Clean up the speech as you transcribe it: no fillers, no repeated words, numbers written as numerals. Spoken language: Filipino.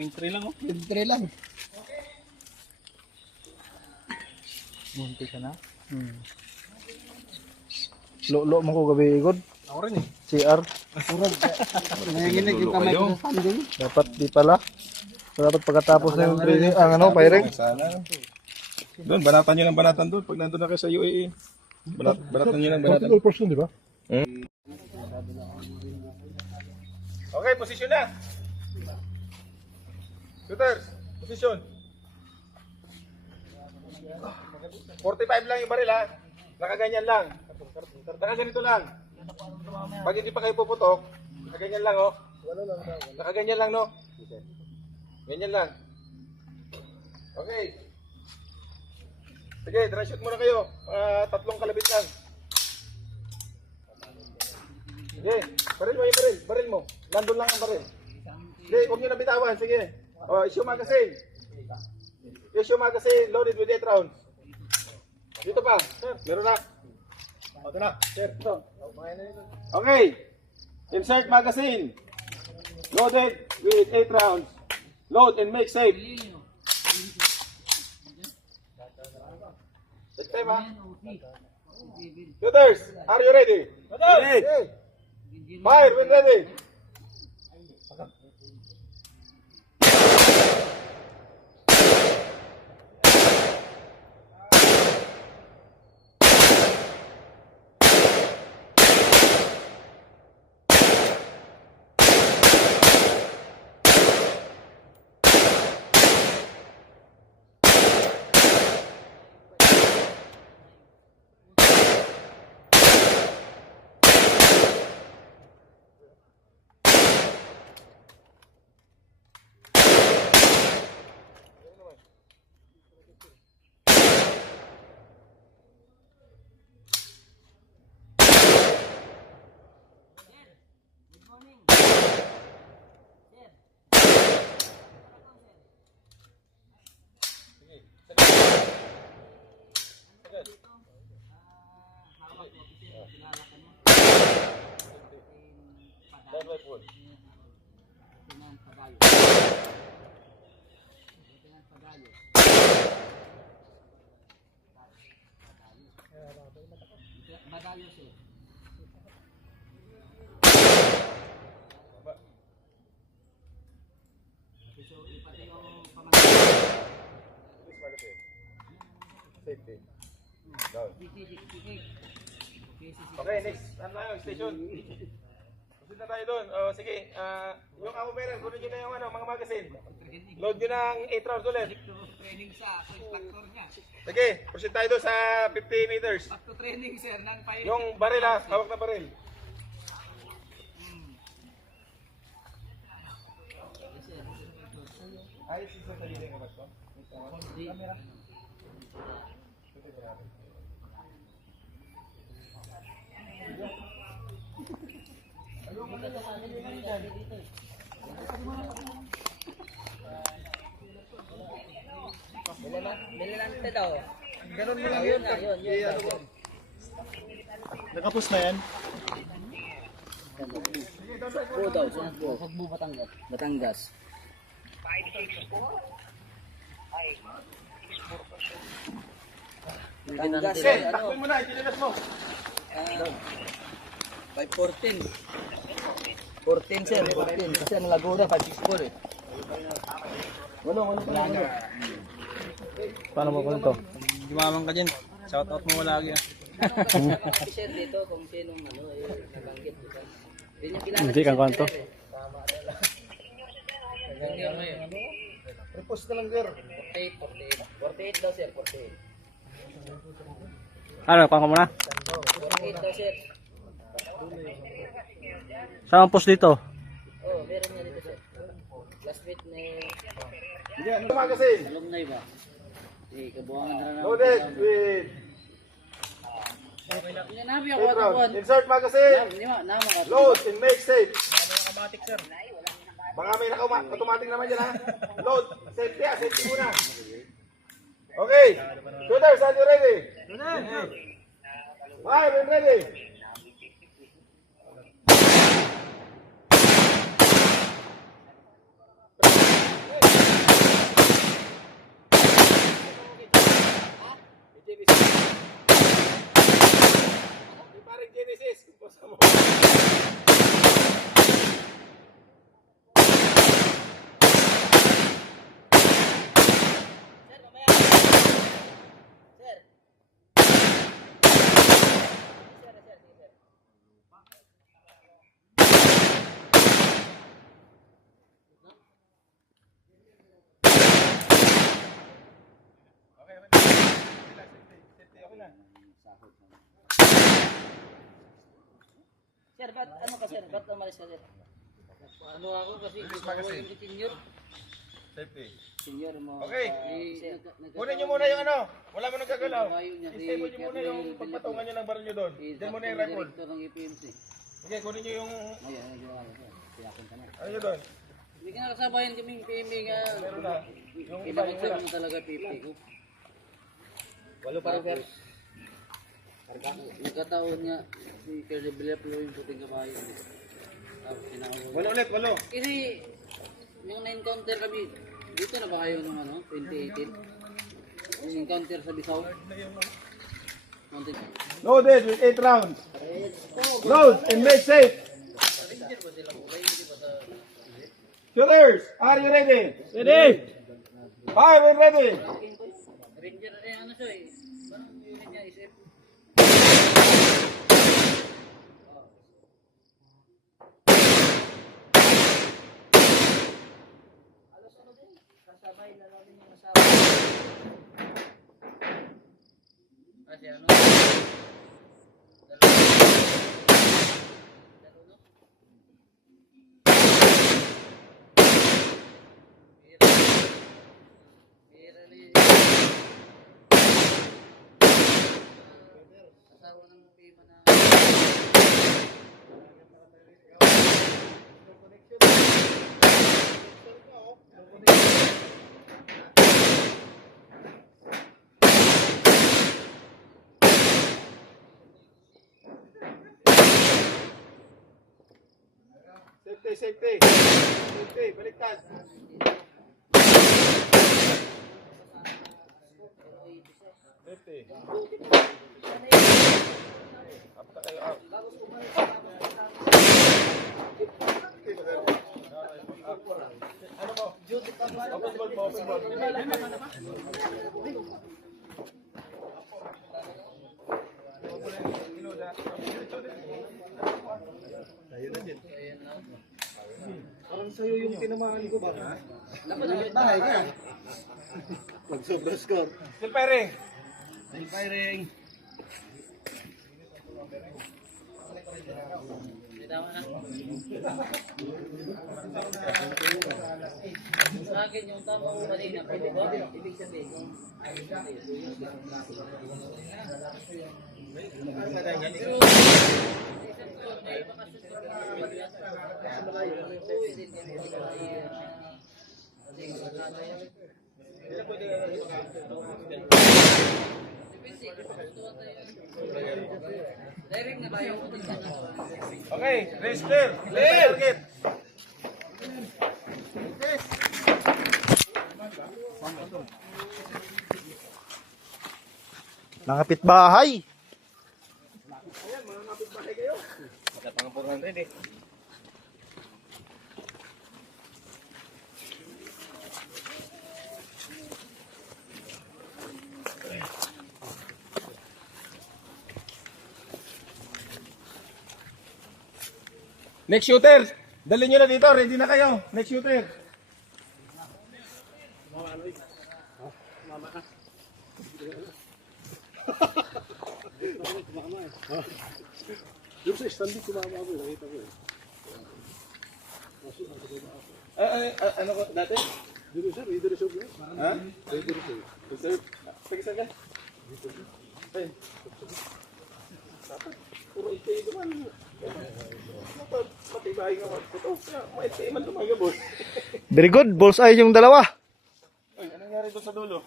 0.3 lang oh. 23 lang. Munti ka na. Lo mo ko gabi igod. Ako rin eh. CR. Urog. Nanginginig yung kamay ko sa sanding. Dapat di pala. Dapat pagkatapos na yung training, ang ano, firing. Sana. Doon, banatan nyo ng banatan doon. Pag nandun na kayo sa UAE. Banatan nyo ng banatan. 42%, di ba? Okay, posisyon na. Shooters, posisyon. 45 lang yung baril ha. Nakaganyan lang. Nakaganito lang. Pag hindi pa kayo puputok, nakaganyan lang oh. Nakaganyan lang no. Ganyan lang. Okay. Sige, dry shoot muna kayo. 3 kalabit lang. Sige, baril mo yung baril. Baril mo. Nandun lang ang baril. Sige, huwag nyo na bitawan. Sige. Issue magazine. Issue magazine loaded with 8 rounds. Dito pa. Sir, meron na. Ito na. Sir, ito. Okay. Insert magazine. Loaded with 8 rounds. Load and make safe. Take time ha. Shooters, are you ready? Ready. Fire when ready. Safety. Down. Okay, next. Ano tayo? Station. Proceed na tayo doon. Sige. Yung ammo bearer, kunin nyo na yung mga magazine. Load nyo ng 8 rounds ulit. Training sa instructor niya. Sige, proceed tayo doon sa 50 meters. Back to training sir ng fire. Yung baril ha, hawak na baril. Ay, sisa sa hiling ka ba ito? Camera. Mililante daw. Ganun mo lang yun. Yun. Nakapos na yan. Po daw, sunod po. Hagbo Batangas. Batangas. Batangas Sige, takboy mo na, itililas mo. 514. 14 sir, 14. Kasi ang Laguna, 564 eh. Wala. Paano mo ko ito? Gumamang ka dyan. Shoutout mo lagi ah. Sir dito kung sinong nabanggit. Hindi niya kilala. Hindi kang kwanto. Repost na lang, sir. 48 daw sir, 48. Ano, kuha ka muna? 48 daw sir. Saan ang post dito? Oh, meron niya dito sir. Last week na Sige, ano magazine? alumni ba? Kabuangan na lang. Loaded with Nabi 8 ako rounds. Insert magazine. Load and make safe. Baka may naka-automatic naman dyan ha. Load. Safety ha. Safety muna. Okay. Shooters, are you ready? Fire when ready. Genesis. Basta mo. Sir, mamaya. Sir. Sir. Okay, okay. Safety, okay na. Sir, ba't ano ka sir? Ba't umalis ka sir? Ano ako kasi gusto ko yung senior. Safety. Senior mo. Okay. Sir, Kunin nyo muna yung ano. Wala mo nang gagalaw. Ayaw niya. I-stable nyo muna yung pagpatungan nyo ng baril nyo doon. Diyan muna yung rifle. Director ng EPMC. Okay, kunin nyo yung... Ayun, sir. Tiyakin ka na. Ano nyo doon? Hindi ka nakasabayan kaming PMA nga. Meron na. Yung iba, Kailangan yung sir wala. mo talaga PP ko. Walo pa rin, sir. Nagkataon nga, si Colonel Villaplo yung puting kabayo. Tapos sinakaw. Walo ulit, walo. Kasi, yung na-encounter kami, dito na ba kayo nung ano, 2018? Yung encounter sa Bisaw? Mountain. Loaded with 8 rounds. Load and make safe. Shooters, are you ready? Ready! Fire when ready. Ranger na ano siya eh. Parang unit niya isip. Alas ano din, kasabay na namin yung asawa. Kasi ano? Dalo no? Bira na yun. Asawa ng pima na. Safety, safety. Safety, baliktad. Safety. Up na kayo, up. Ano mo? Open ball mo, open ball. Parang sa'yo yung tinamaan ko ba? Bahay ka. Pag-sobra score. Still firing. Firing. Tama na. Sa akin yung tama ko kanina, pwede ba? Ibig sabihin, direct na tayo. Okay, race clear. Clear. Target. Nakapit bahay. Wala pang 400 eh. Next shooter. Dali nyo na dito. Ready na kayo. Next shooter. Yung sa standing kumama ako, nakita ko eh. Ano ko dati? Dito sir, dito rin siya. Ha? Dito rin siya. Pag-isa ka? Ay. Dapat. Puro ito naman. Dapat matibay nga. Ito. Maiti man tumaga, boss. Very good. Bullseye yung dalawa. Ay, anong nangyari doon sa dulo?